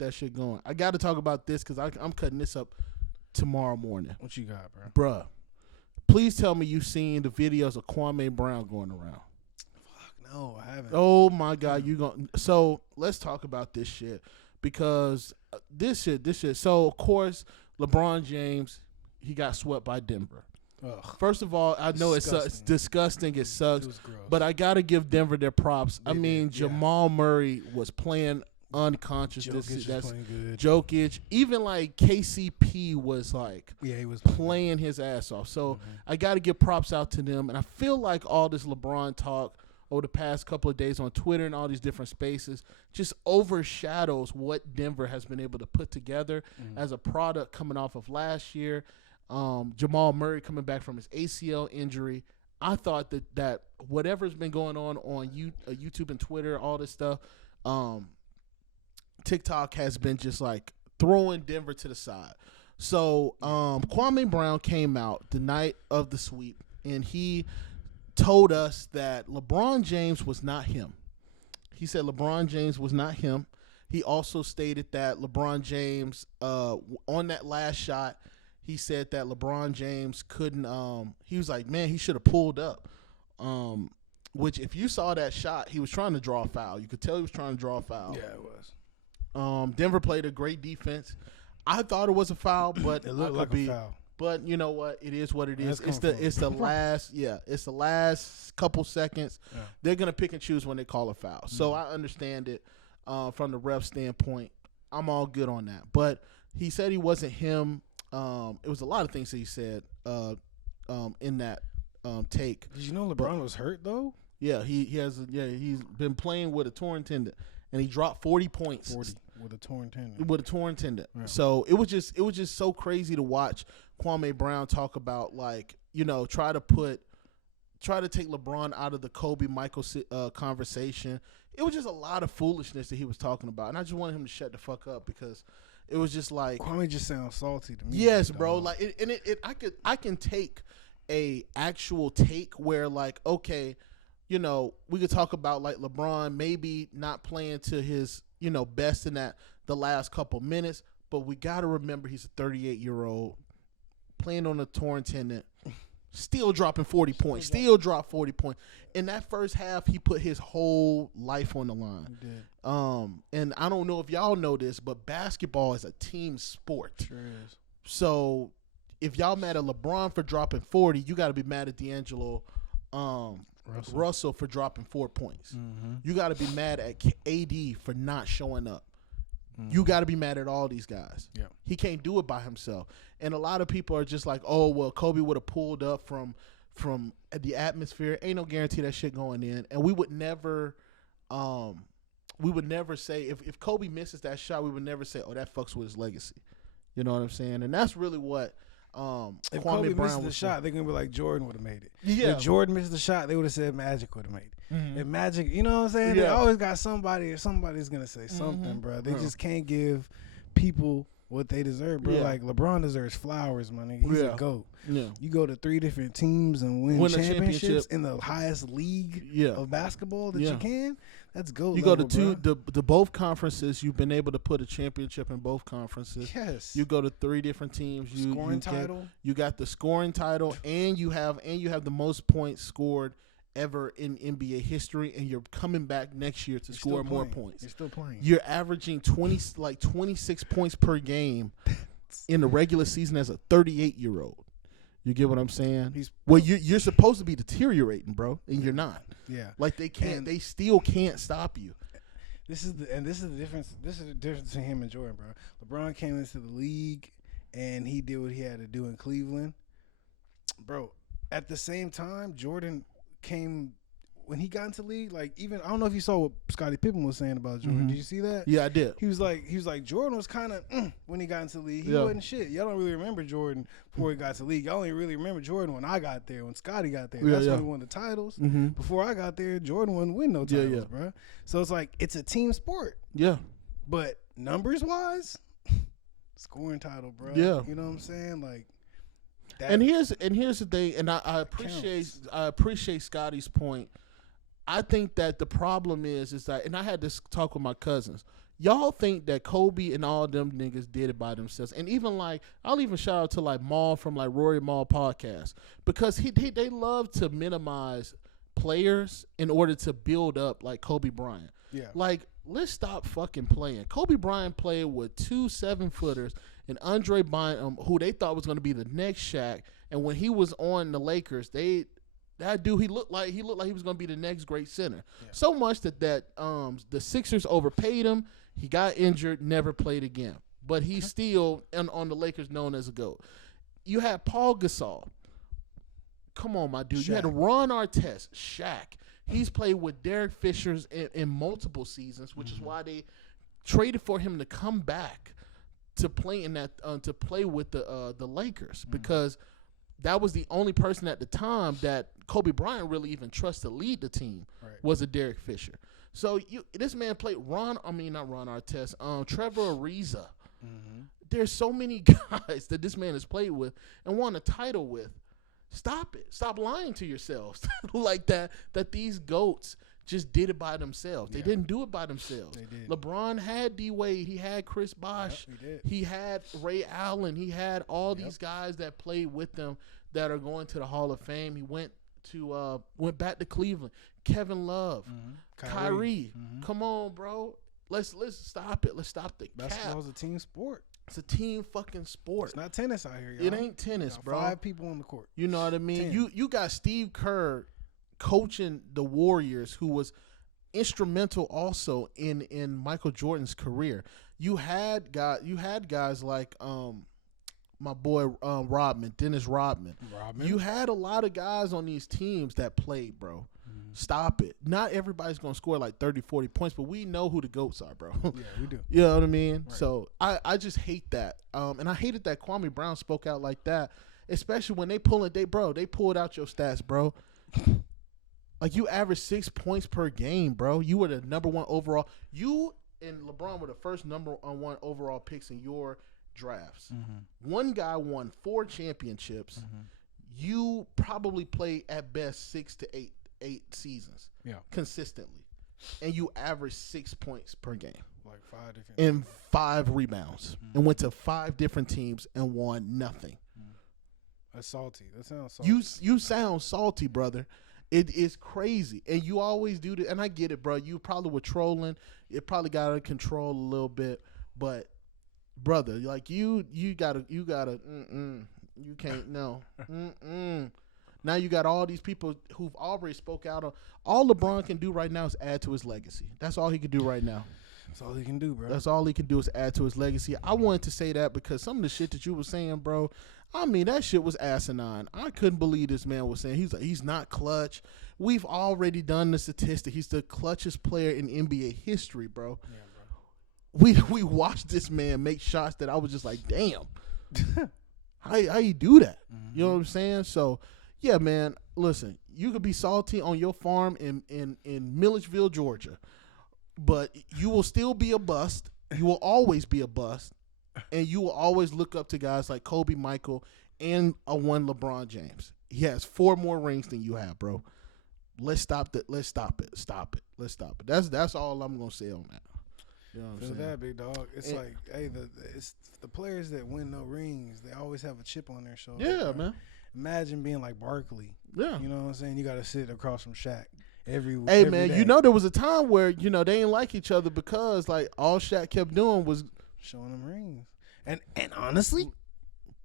that shit going. I got to talk about this because I'm cutting this up tomorrow morning. What you got, bro? Bruh, please tell me you've seen the videos of Kwame Brown going around. Fuck, no, I haven't. Oh, my God. So let's talk about this shit because this shit. So, of course, LeBron James, he got swept by Denver. Ugh. First of all, I know it's disgusting. It sucks. It was gross. But I got to give Denver their props. I mean, did, yeah. Jamal Murray was playing unconscious. That's playing good. Jokic. Even like KCP was like he was playing his ass off. So I got to give props out to them. And I feel like all this LeBron talk over the past couple of days on Twitter and all these different spaces just overshadows what Denver has been able to put together as a product coming off of last year. Jamal Murray coming back from his ACL injury. I thought that whatever's been going on YouTube and Twitter, all this stuff, TikTok has been just like throwing Denver to the side. So Kwame Brown came out the night of the sweep, and he told us that LeBron James was not him. He said LeBron James was not him. He also stated that LeBron James, on that last shot, he said that LeBron James couldn't. He was like, man, he should have pulled up. Which, if you saw that shot, he was trying to draw a foul. You could tell he was trying to draw a foul. Yeah, it was. Denver played a great defense. I thought it was a foul, but it looked like a foul. But you know what? It is what it is. It's the last couple seconds. Yeah. They're gonna pick and choose when they call a foul. So I understand it from the ref standpoint. I'm all good on that. But he said he wasn't him. It was a lot of things that he said in that take. Did you know LeBron was hurt though? Yeah, he's been playing with a torn tendon, and he dropped 40 points. 40 with a torn tendon. Yeah. So it was just so crazy to watch Kwame Brown talk about, like, you know, try to take LeBron out of the Kobe Michael conversation. It was just a lot of foolishness that he was talking about, and I just wanted him to shut the fuck up because it was just like Kwame just sounds salty to me. Yes, bro. Like, I can take a actual take where, like, okay, you know, we could talk about like LeBron maybe not playing to his, you know, best in the last couple minutes, but we got to remember he's a 38-year-old playing on a torn tendon, still dropping 40 points, still dropped 40 points. In that first half, he put his whole life on the line. He did. And I don't know if y'all know this, but basketball is a team sport. Sure is. So if y'all mad at LeBron for dropping 40, you got to be mad at D'Angelo Russell for dropping 4 points. Mm-hmm. You got to be mad at AD for not showing up. Mm-hmm. You got to be mad at all these guys. Yeah. He can't do it by himself. And a lot of people are just like, oh, well, Kobe would have pulled up from the atmosphere. Ain't no guarantee that shit going in. And we would never say, if Kobe misses that shot, we would never say, oh, that fucks with his legacy. You know what I'm saying? And that's really what if Kwame Kobe Brown missed the shot, they're going to be like, Jordan would have made it. Yeah. If Jordan missed the shot, they would have said Magic would have made it. Mm-hmm. If Magic, you know what I'm saying? Yeah. They always got somebody or somebody's going to say something, bro. They just can't give people what they deserve, bro. Yeah. Like, LeBron deserves flowers, my nigga. He's a GOAT. Yeah. You go to 3 different teams and win a championships championship in the highest league of basketball that you can. That's GOAT. You level, go to bro. the both conferences. You've been able to put a championship in both conferences. Yes. You go to 3 different teams. Scoring title. You got the scoring title, and you have the most points scored ever in NBA history, and you're coming back next year to score more points. You're still playing. You're averaging 26 points per game in the regular season as a 38-year-old. You get what I'm saying? You're supposed to be deteriorating, bro, and you're not. Yeah. Like they still can't stop you. This is the difference. This is the difference between him and Jordan, bro. LeBron came into the league and he did what he had to do in Cleveland. Bro, at the same time, Jordan came when he got into the league, like, even I don't know if you saw what Scottie Pippen was saying about Jordan. Mm-hmm. Did you see that? Yeah, I did. He was like Jordan was kind of when he got into the league. He wasn't shit. Y'all don't really remember Jordan before he got to the league. Y'all only really remember Jordan when I got there, when Scottie got there. That's when he won the titles. Mm-hmm. Before I got there, Jordan wouldn't win no titles, bro. So it's like it's a team sport. Yeah. But numbers wise, scoring title, bro. Yeah. You know what I'm saying? Like. And here's the thing, and I appreciate Scottie's point. I think that the problem is that, and I had this talk with my cousins. y'all think that Kobe and all them niggas did it by themselves. And even like, I'll even shout out to like Maul from like Rory Maul podcast, because they love to minimize players in order to build up like Kobe Bryant. Yeah. Like, let's stop fucking playing. Kobe Bryant played with 2 7-footers and Andre Bynum, who they thought was going to be the next Shaq. And when he was on the Lakers, that dude, he looked like he was going to be the next great center. Yeah. So much that the Sixers overpaid him. He got injured, never played again. But he's still on the Lakers known as a GOAT. You had Paul Gasol. Come on, my dude. Shaq. You had Ron Artest, Shaq. He's played with Derek Fisher in multiple seasons, which is why they traded for him to come back to play in that to play with the Lakers, because that was the only person at the time that Kobe Bryant really even trusted to lead the team, was a Derek Fisher. So this man played not Ron Artest, Trevor Ariza. There's so many guys that this man has played with and won a title with. Stop it. Stop lying to yourselves like that these GOATs just did it by themselves. They didn't do it by themselves. They did. LeBron had D. Wade. He had Chris Bosh. He had Ray Allen. He had all these guys that played with them that are going to the Hall of Fame. He went back to Cleveland. Kevin Love, Kyrie. Come on, bro. Let's stop it. Let's stop the cap. Basketball's a team sport. It's a team fucking sport. It's not tennis out here, y'all. It ain't tennis, bro. 5 people on the court. You know what I mean? 10. You got Steve Kerr coaching the Warriors, who was instrumental also in Michael Jordan's career. You had guys like my boy Dennis Rodman. You had a lot of guys on these teams that played, bro. Stop it. Not everybody's going to score like 30, 40 points, but we know who the GOATs are, bro. Yeah, we do. You know what I mean? Right. So I just hate that. And I hated that Kwame Brown spoke out like that, especially when they pulled out your stats, bro. Like, you averaged 6 points per game, bro. You were the number 1 overall. You and LeBron were the first number 1 overall picks in your drafts. One guy won 4 championships. You probably played at best 6 to 8 seasons consistently, and you averaged 6 points per game, like 5 different and 5 rebounds, and went to 5 different teams and won nothing. That's salty. That sounds salty. You sound salty, brother. It is crazy, and you always do that. And I get it, bro. You probably were trolling. It probably got out of control a little bit, but brother, like you gotta. You can't no. Now you got all these people who've already spoke out. All LeBron can do right now is add to his legacy. That's all he can do right now. That's all he can do, bro. That's all he can do is add to his legacy. I wanted to say that because some of the shit that you were saying, bro, I mean, that shit was asinine. I couldn't believe this man was saying he's not clutch. We've already done the statistic. He's the clutchest player in NBA history, bro. Yeah, bro. We watched this man make shots that I was just like, damn. how you do that? You know what I'm saying? So, yeah, man, listen, you could be salty on your farm in Milledgeville, Georgia, but you will still be a bust. You will always be a bust, and you will always look up to guys like Kobe, Michael, and one LeBron James. He has 4 more rings than you have, bro. Let's stop it. Stop it. That's all I'm gonna say on that. You know what I'm saying? That, big dog. It's like, hey, it's the players that win no rings, they always have a chip on their shoulder. Yeah, man. Imagine being like Barkley. Yeah. You know what I'm saying? You got to sit across from Shaq every man, day. you know there was a time where, they didn't like each other because, like, all Shaq kept doing was showing them rings. And honestly,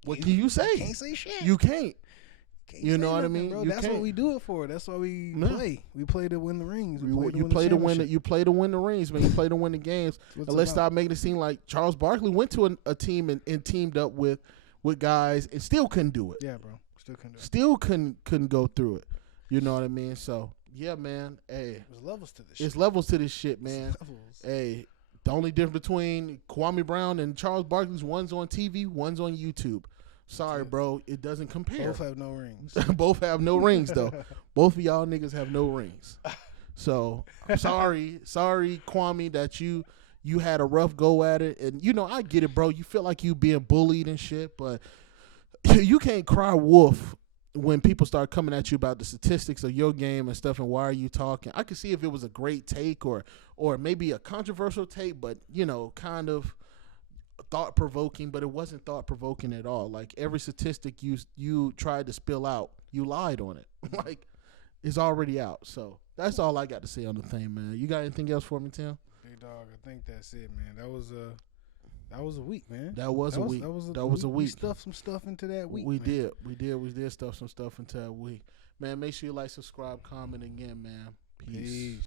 what can you say? You can't say shit. You can't. You know nothing, what I mean? Bro. You That's can't. what we do it for. That's why we play. We play to win the rings. You play to win the rings, man. You play to win the games. And let's stop making it seem like Charles Barkley went to a team and teamed up with guys and still couldn't do it. Yeah, bro. Still couldn't do it. Still couldn't go through it. You know what I mean? So, yeah, man. Hey. There's levels to this shit. It's levels to this shit, man. Hey, the only difference between Kwame Brown and Charles Barkley's, one's on TV, one's on YouTube. Sorry, bro. It doesn't compare. Both have no rings. Both have no rings, though. Both of y'all niggas have no rings. So, I'm sorry, Kwame, that you had a rough go at it. And, I get it, bro. You feel like you being bullied and shit, but you can't cry wolf when people start coming at you about the statistics of your game and stuff, and why are you talking, I could see if it was a great take or maybe a controversial take, but kind of thought provoking. But it wasn't thought provoking at all. Like every statistic you tried to spill out, you lied on it. Like it's already out. So that's all I got to say on the thing, man. You got anything else for me, Tim? Big dog, I think that's it, man. That was a week, man. That was a week. We stuffed some stuff into that week. We did stuff some stuff into that week. Man, make sure you like, subscribe, comment again, man. Peace.